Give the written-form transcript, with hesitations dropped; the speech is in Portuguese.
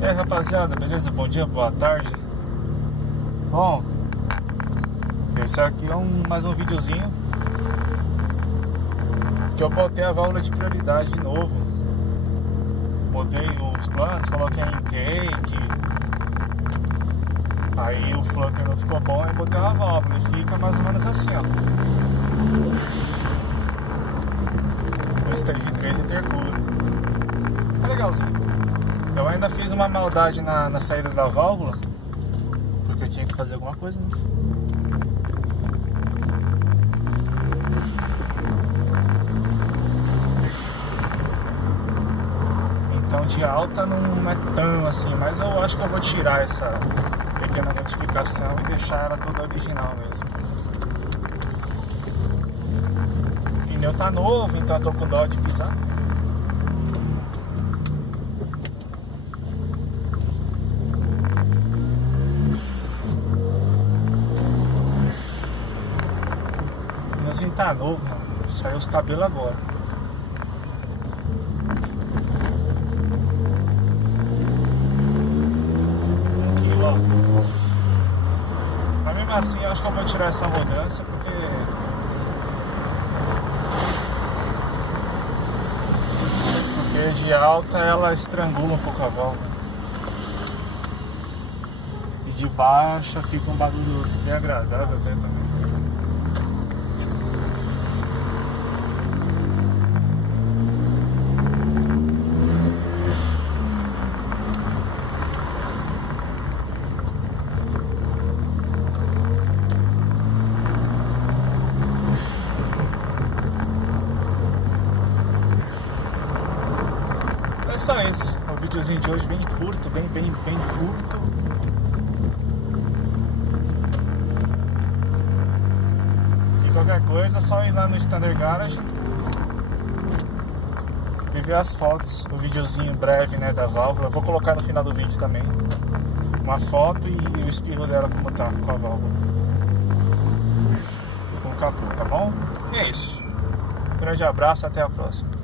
E aí, rapaziada, beleza? Bom dia, boa tarde. Bom, esse aqui é mais um videozinho que eu botei a válvula de prioridade de novo. Botei os planos, coloquei em take. Aí o flucker não ficou bom, aí botei uma válvula e fica mais ou menos assim, ó. O stage 3 intercooler. É legalzinho. Eu ainda fiz uma maldade na saída da válvula, porque eu tinha que fazer alguma coisa, né? Então de alta não é tão assim, mas eu acho que eu vou tirar essa pequena notificação e deixar ela toda original mesmo. O pneu tá novo, então eu tô com dó de pisar. O pneuzinho tá novo, mano. Saiu os cabelos agora. Mas mesmo assim, eu acho que eu vou tirar essa rodância porque de alta ela estrangula um pouco a válvula e de baixa fica um barulho bem agradável até também. É só isso, o videozinho de hoje bem curto, bem curto. E qualquer coisa é só ir lá no Standard Garage e ver as fotos, o videozinho breve, né, da válvula. Eu vou colocar no final do vídeo também uma foto e o espirro dela como tá com a válvula, com o capô, tá bom? E é isso, grande abraço, até a próxima.